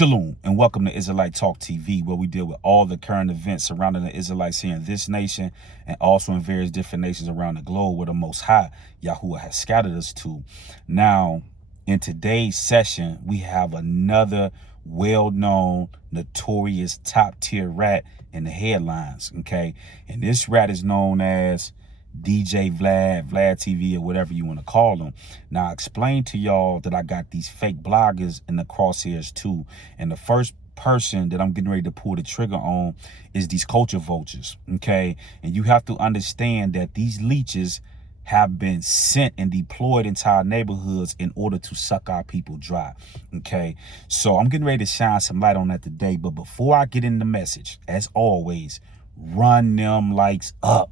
Shalom and welcome to Israelite Talk TV, where we deal with all the current events surrounding the Israelites here in this nation and also in various different nations around the globe where the Most High, Yahuwah, has scattered us to. Now, in today's session, we have another well-known, notorious, top-tier rat in the headlines, okay? And this rat is known as DJ Vlad, Vlad TV, or whatever you want to call them. Now, I explained to y'all that I got these fake bloggers in the crosshairs too. And the first person that I'm getting ready to pull the trigger on is these culture vultures, okay? And you have to understand that these leeches have been sent and deployed into our neighborhoods in order to suck our people dry, okay? So I'm getting ready to shine some light on that today. But before I get in the message, as always, run them likes up.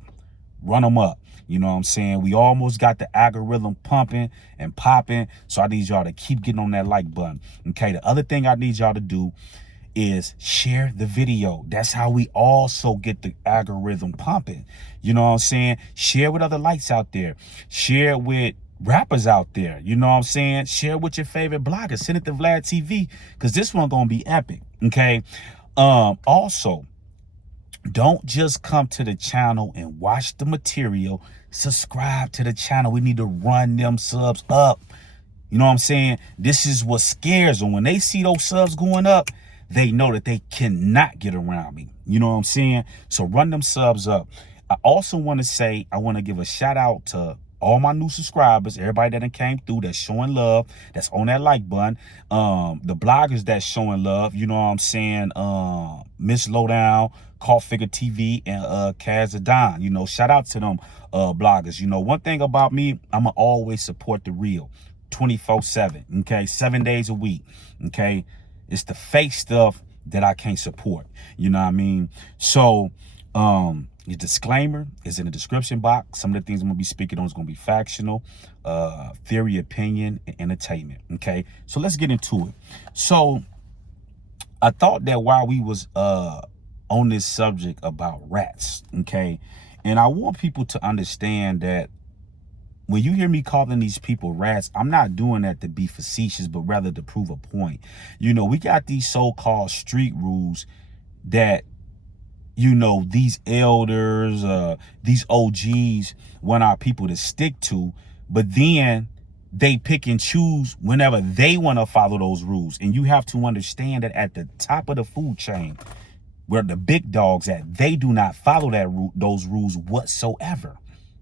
Run them up. You know what I'm saying? We almost got the algorithm pumping and popping. So I need y'all to keep getting on that like button. Okay. The other thing I need y'all to do is share the video. That's how we also get the algorithm pumping. You know what I'm saying? Share with other lights out there. Share with rappers out there. You know what I'm saying? Share with your favorite bloggers. Send it to Vlad TV because this one gonna be epic. Okay. Also, don't just come to the channel and watch the material. Subscribe to the channel. We need to run them subs up. You know what I'm saying? This is what scares them. When they see those subs going up, they know that they cannot get around me. You know what I'm saying? So run them subs up. I also want to say, I want to give a shout out to all my new subscribers, everybody that done came through, that's showing love, that's on that like button. The bloggers that's showing love, you know what I'm saying? Miss Lowdown, Call Figure TV, and Kazadon. You know, shout out to them bloggers. You know, one thing about me, I'ma always support the real 24/7, okay? 7 days a week, okay? It's the fake stuff that I can't support. You know what I mean? So, the disclaimer is in the description box. Some of the things I'm going to be speaking on is going to be factual, theory, opinion, and entertainment. Okay, so let's get into it. So I thought that while we was on this subject about rats, okay, and I want people to understand that when you hear me calling these people rats, I'm not doing that to be facetious, but rather to prove a point. You know, we got these so-called street rules that, you know, these elders, these OGs want our people to stick to, but then they pick and choose whenever they want to follow those rules. And you have to understand that at the top of the food chain, where the big dogs at, they do not follow those rules whatsoever,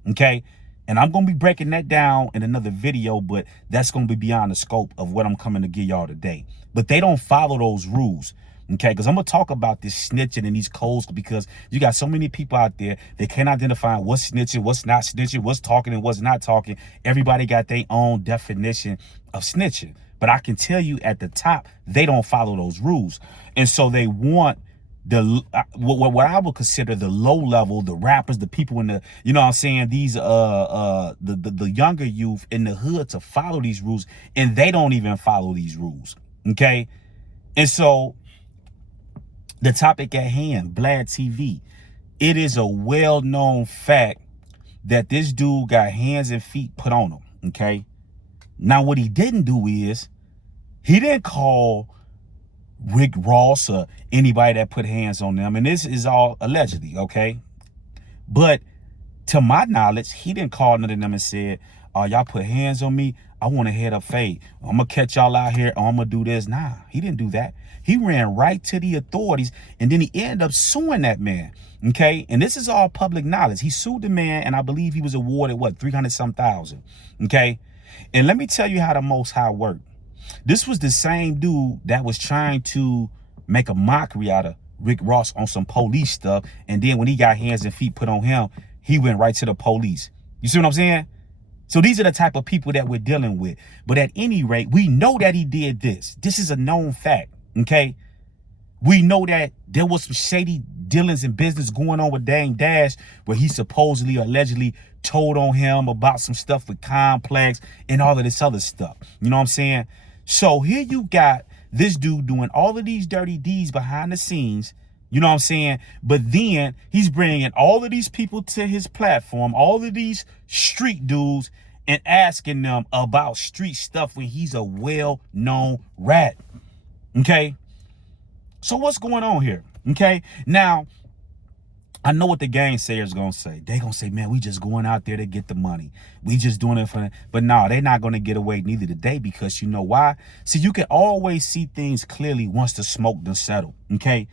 okay? And I'm going to be breaking that down in another video, but that's going to be beyond the scope of what I'm coming to give y'all today. But they don't follow those rules. Okay, because I'm going to talk about this snitching and these codes because you got so many people out there, they can't identify what's snitching, what's not snitching, what's talking and what's not talking. Everybody got their own definition of snitching. But I can tell you at the top, they don't follow those rules. And so they want the what I would consider the low level, the rappers, the people in the, you know what I'm saying, these the younger youth in the hood to follow these rules, and they don't even follow these rules. Okay? And so the topic at hand, Vlad TV. It is a well-known fact that this dude got hands and feet put on him, okay? Now, what he didn't do is, he didn't call Rick Ross or anybody that put hands on them, and this is all allegedly, okay? But to my knowledge, he didn't call none of them and said, y'all put hands on me, I want to head up fade. I'm going to catch y'all out here, I'm going to do this. Nah, he didn't do that. He ran right to the authorities, and then he ended up suing that man, okay? And this is all public knowledge. He sued the man, and I believe he was awarded, what, 300-some thousand, okay? And let me tell you how the Most High worked. This was the same dude that was trying to make a mockery out of Rick Ross on some police stuff, and then when he got hands and feet put on him, he went right to the police. You see what I'm saying? So these are the type of people that we're dealing with. But at any rate, we know that he did this. This is a known fact, okay? We know that there was some shady dealings and business going on with Dame Dash, where he supposedly, allegedly told on him about some stuff with Complex and all of this other stuff. You know what I'm saying? So here you got this dude doing all of these dirty deeds behind the scenes. You know what I'm saying? But then he's bringing all of these people to his platform, all of these street dudes, and asking them about street stuff when he's a well-known rat. Okay? So what's going on here? Okay, now I know what the gainsayers gonna say. They gonna say, man, we just going out there to get the money. We just doing it for, but no, they're not gonna get away neither today, because you know why? See, you can always see things clearly once the smoke done settle. Okay.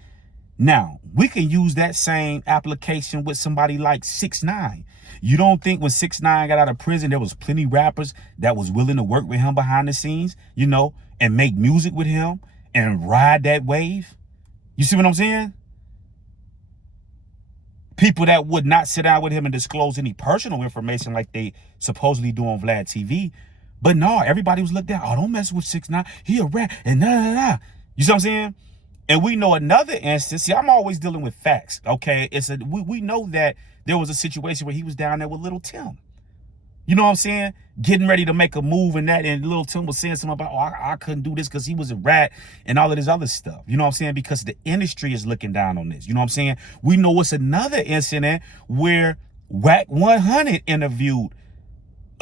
Now we can use that same application with somebody like 6ix9ine. You don't think when 6ix9ine got out of prison, there was plenty rappers that was willing to work with him behind the scenes, you know, and make music with him and ride that wave? You see what I'm saying? People that would not sit down with him and disclose any personal information like they supposedly do on Vlad TV. But no, everybody was looked at. Oh, don't mess with 6ix9ine. He a rat and nah. You see what I'm saying? And we know another instance. See, I'm always dealing with facts. Okay, we know that there was a situation where he was down there with Little Tim. You know what I'm saying? Getting ready to make a move and that, and Little Tim was saying something about, oh, I couldn't do this because he was a rat and all of this other stuff. You know what I'm saying? Because the industry is looking down on this. You know what I'm saying? We know it's another incident where Whack 100 interviewed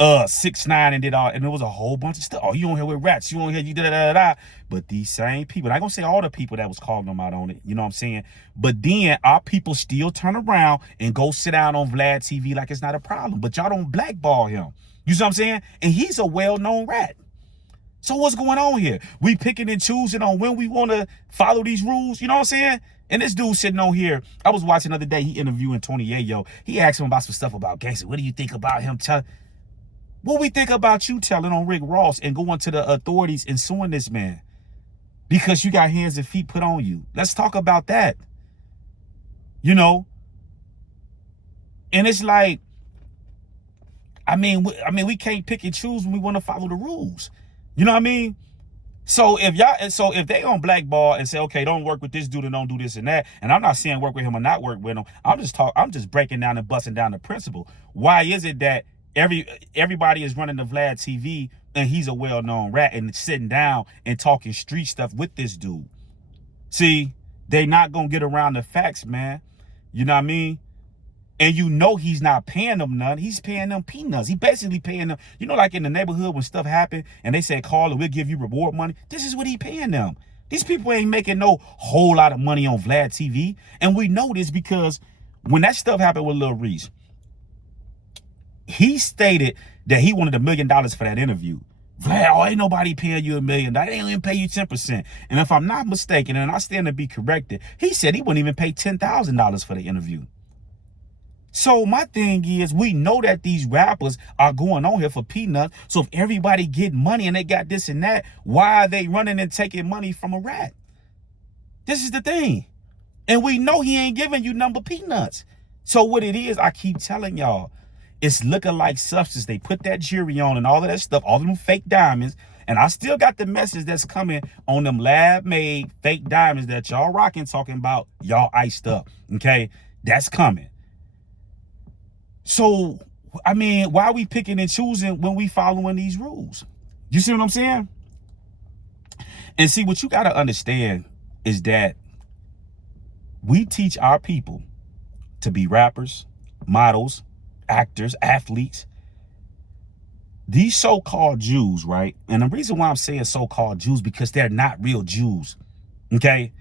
6ix9ine and did all, and there was a whole bunch of stuff. Oh, you on here with rats, you on here, you da. But these same people, I'm not gonna say all the people that was calling them out on it, you know what I'm saying? But then our people still turn around and go sit down on Vlad TV like it's not a problem. But y'all don't blackball him. You see what I'm saying? And he's a well-known rat. So what's going on here? We picking and choosing on when we want to follow these rules, you know what I'm saying? And this dude sitting on here, I was watching the other day, he interviewing Tony Yayo. He asked him about some stuff about gangster. What do you think about him telling? What we think about you telling on Rick Ross and going to the authorities and suing this man because you got hands and feet put on you? Let's talk about that. You know? And it's like, I mean, we can't pick and choose when we want to follow the rules. You know what I mean? So if they on blackball and say, okay, don't work with this dude and don't do this and that, and I'm not saying work with him or not work with him, I'm just breaking down and busting down the principle. Why is it that everybody is running the Vlad TV and he's a well-known rat and sitting down and talking street stuff with this dude? See, they not gonna get around the facts, man. You know what I mean? And you know he's not paying them none. He's paying them peanuts. He basically paying them, you know, like in the neighborhood when stuff happen and they say, call and we'll give you reward money. This is what he paying them. These people ain't making no whole lot of money on Vlad TV. And we know this because when that stuff happened with Lil Reese, he stated that he wanted $1 million for that interview. Vlad, oh, ain't nobody paying you $1 million. They ain't even pay you 10%. And if I'm not mistaken, and I stand to be corrected, he said he wouldn't even pay $10,000 for the interview. So my thing is, we know that these rappers are going on here for peanuts. So if everybody get money and they got this and that, why are they running and taking money from a rat? This is the thing. And we know he ain't giving you number peanuts. So what it is, I keep telling y'all, it's looking like substance. They put that jury on and all of that stuff, all of them fake diamonds. And I still got the message that's coming on them lab-made fake diamonds that y'all rocking, talking about y'all iced up. Okay, that's coming. So, I mean, why are we picking and choosing when we following these rules? You see what I'm saying? And see, what you got to understand is that we teach our people to be rappers, models, actors, athletes. These so-called Jews, right? And the reason why I'm saying so-called Jews, because they're not real Jews, okay?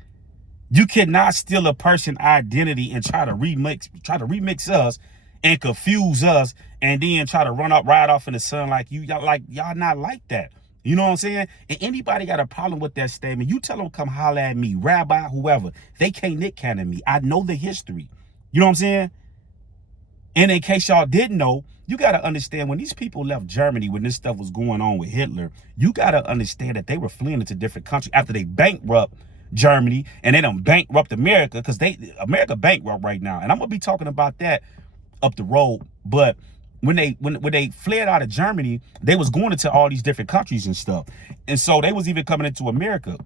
You cannot steal a person's identity and try to remix us and confuse us and then try to ride off in the sun like you. Y'all not like that. You know what I'm saying? And anybody got a problem with that statement, you tell them come holler at me, rabbi, whoever. They can't nick cannon me. I know the history. You know what I'm saying? And in case y'all didn't know, you got to understand when these people left Germany, when this stuff was going on with Hitler, you got to understand that they were fleeing into different countries after they bankrupt Germany and they done bankrupt America, because America bankrupt right now. And I'm going to be talking about that up the road. But when they fled out of Germany, they was going into all these different countries and stuff. And so they was even coming into America.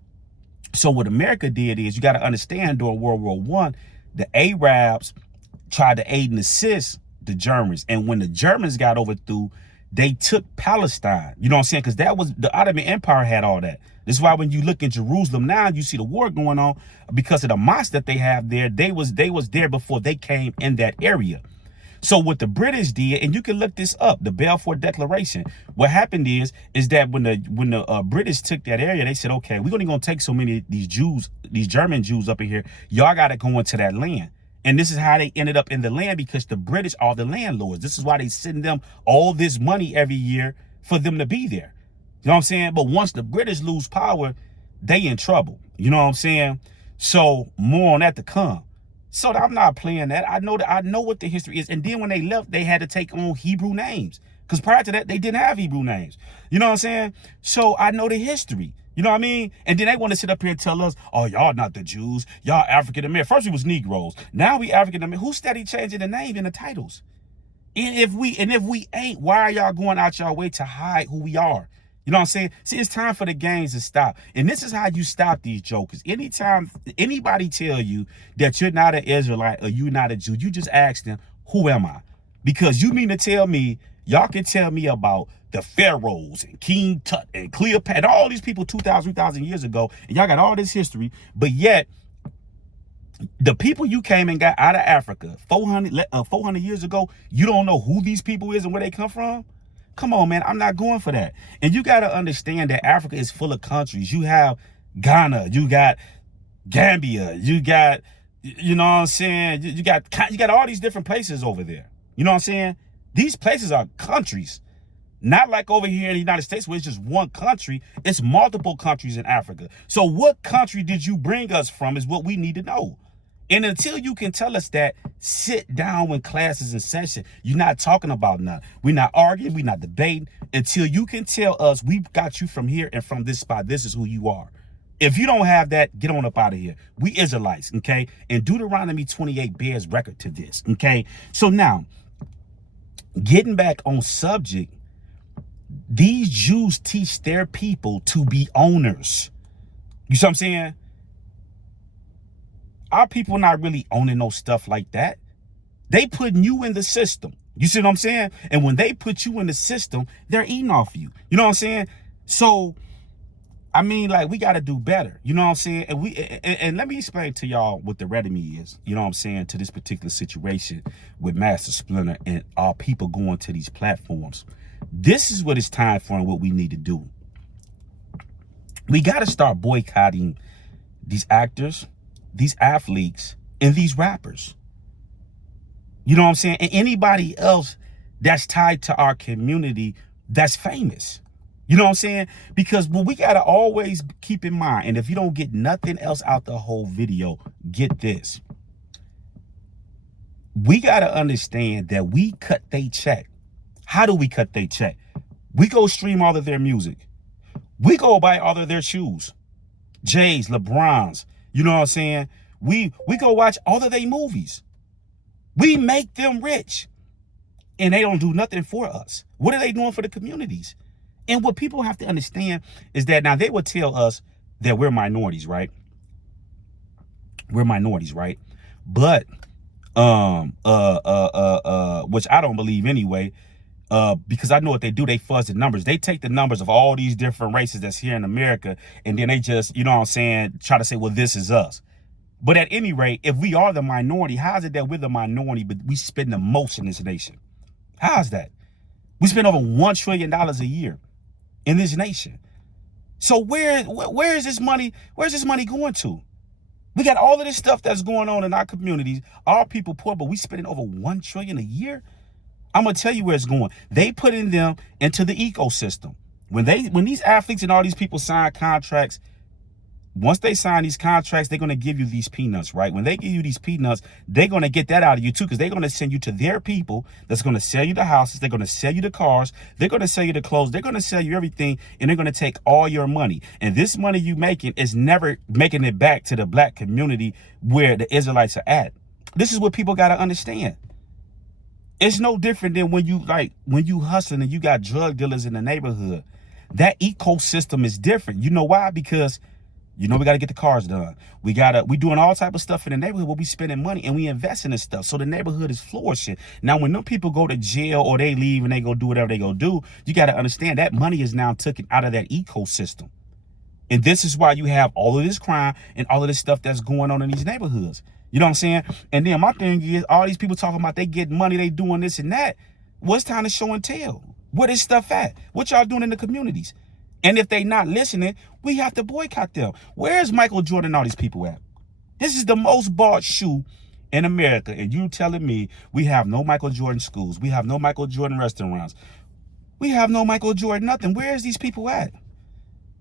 So what America did is, you got to understand, during World War I, the Arabs tried to aid and assist the Germans. And when the Germans got overthrew, they took Palestine. You know what I'm saying? Because that was, the Ottoman Empire had all that. This is why when you look in Jerusalem now, you see the war going on because of the mosque that they have there. They was there before they came in that area. So what the British did, and you can look this up, the Balfour Declaration. What happened is that when the British took that area, they said, okay, we're only gonna take so many of these Jews, these German Jews up in here. Y'all got to go into that land. And this is how they ended up in the land, because the British are the landlords. This is why they send them all this money every year for them to be there. You know what I'm saying? But once the British lose power, they in trouble. You know what I'm saying? So more on that to come. So I'm not playing that. I know what the history is. And then when they left, they had to take on Hebrew names, because prior to that, they didn't have Hebrew names. You know what I'm saying? So I know the history. You know what I mean? And then they want to sit up here and tell us, oh, y'all not the Jews. Y'all African American. First we was Negroes. Now we African American. Who steady changing the name and the titles? And if we ain't, why are y'all going out y'all way to hide who we are? You know what I'm saying? See, it's time for the games to stop. And this is how you stop these jokers. Anytime anybody tell you that you're not an Israelite or you're not a Jew, you just ask them, who am I? Because you mean to tell me, y'all can tell me about the pharaohs and King Tut and Cleopatra and all these people 2,000, 3,000 years ago, and y'all got all this history, but yet the people you came and got out of Africa 400 years ago, you don't know who these people is and where they come from? Come on, man. I'm not going for that. And you got to understand that Africa is full of countries. You have Ghana, you got Gambia, you got, you know what I'm saying? You got all these different places over there. You know what I'm saying? These places are countries. Not like over here in the United States where it's just one country. It's multiple countries in Africa. So what country did you bring us from is what we need to know. And until you can tell us that, sit down when class is in session. You're not talking about nothing. We're not arguing. We're not debating. Until you can tell us, we got you from here and from this spot. This is who you are. If you don't have that, get on up out of here. We Israelites, okay? And Deuteronomy 28 bears record to this, okay? So now, getting back on subject, these Jews teach their people to be owners. You see what I'm saying? Our people not really owning no stuff like that. They putting you in the system. You see what I'm saying? And when they put you in the system, they're eating off you. You know what I'm saying? So, I mean, like, we got to do better. You know what I'm saying? And let me explain to y'all what the remedy is. You know what I'm saying? To this particular situation with Master Splinter and our people going to these platforms. This is what it's time for and what we need to do. We got to start boycotting these actors, these athletes, and these rappers. You know what I'm saying? And anybody else that's tied to our community that's famous. You know what I'm saying? Because what we got to always keep in mind, and if you don't get nothing else out the whole video, get this. We got to understand that we cut they check. How do we cut they check? We go stream all of their music. We go buy all of their shoes. Jay's, LeBron's. You know what I'm saying? We go watch all of their movies. We make them rich. And they don't do nothing for us. What are they doing for the communities? And what people have to understand is that now they will tell us that we're minorities, right? We're minorities, right? But which I don't believe anyway. Because I know what they do. They fuzz the numbers. They take the numbers of all these different races that's here in America, and then they just, you know what I'm saying, try to say, well, this is us. But at any rate, if we are the minority, how is it that we're the minority, but we spend the most in this nation? How is that? We spend over $1 trillion a year in this nation. So where is this money? Where's this money going to? We got all of this stuff that's going on in our communities. Our people poor, but we spending over $1 trillion a year. I'm going to tell you where it's going. They putting them into the ecosystem. When these athletes and all these people sign contracts, once they sign these contracts, they're going to give you these peanuts, right? When they give you these peanuts, they're going to get that out of you too, because they're going to send you to their people that's going to sell you the houses. They're going to sell you the cars. They're going to sell you the clothes. They're going to sell you everything, and they're going to take all your money. And this money you making is never making it back to the black community where the Israelites are at. This is what people got to understand. It's no different than when you hustling and you got drug dealers in the neighborhood. That ecosystem is different. You know why? Because, you know, we got to get the cars done. We doing all type of stuff in the neighborhood where we spending money and we investing in stuff. So the neighborhood is flourishing. Now, when them people go to jail or they leave and they go do whatever they go do, you got to understand that money is now taken out of that ecosystem. And this is why you have all of this crime and all of this stuff that's going on in these neighborhoods. You know what I'm saying? And then my thing is, all these people talking about they getting money, they doing this and that. What's time to show and tell? Where this stuff at? What y'all doing in the communities? And if they not listening, we have to boycott them. Where's Michael Jordan and all these people at? This is the most bought shoe in America. And you telling me we have no Michael Jordan schools. We have no Michael Jordan restaurants. We have no Michael Jordan nothing. Where's these people at?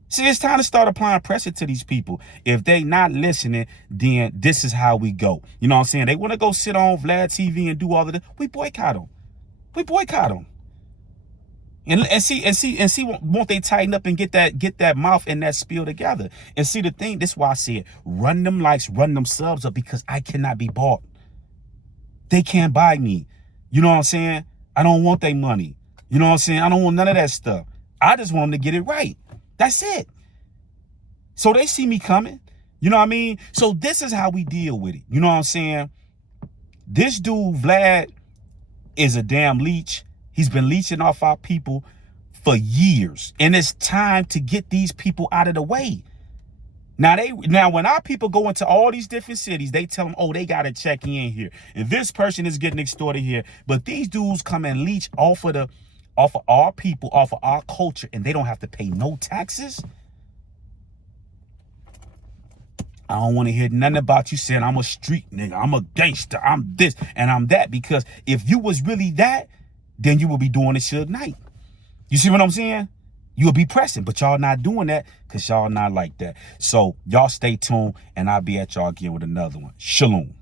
See, it's time to start applying pressure to these people. If they not listening, then this is how we go. You know what I'm saying? They want to go sit on Vlad TV and do all of this. We boycott them. We boycott them. And see, won't they tighten up and get that mouth and that spiel together? And see the thing, this is why I said, run them likes, run them subs up, because I cannot be bought. They can't buy me. You know what I'm saying? I don't want their money. You know what I'm saying? I don't want none of that stuff. I just want them to get it right. That's it. So they see me coming. You know what I mean? So this is how we deal with it. You know what I'm saying? This dude, Vlad, is a damn leech. He's been leeching off our people for years. And it's time to get these people out of the way. Now when our people go into all these different cities, they tell them, oh, they got to check in here. And this person is getting extorted here. But these dudes come and leech off of our people, off of our culture, and they don't have to pay no taxes. I don't want to hear nothing about you saying I'm a street nigga, I'm a gangster, I'm this and I'm that. Because if you was really that, then you would be doing it Suge Knight. You see what I'm saying? You'll be pressing, but y'all not doing that because y'all not like that. So y'all stay tuned, and I'll be at y'all again with another one. Shalom.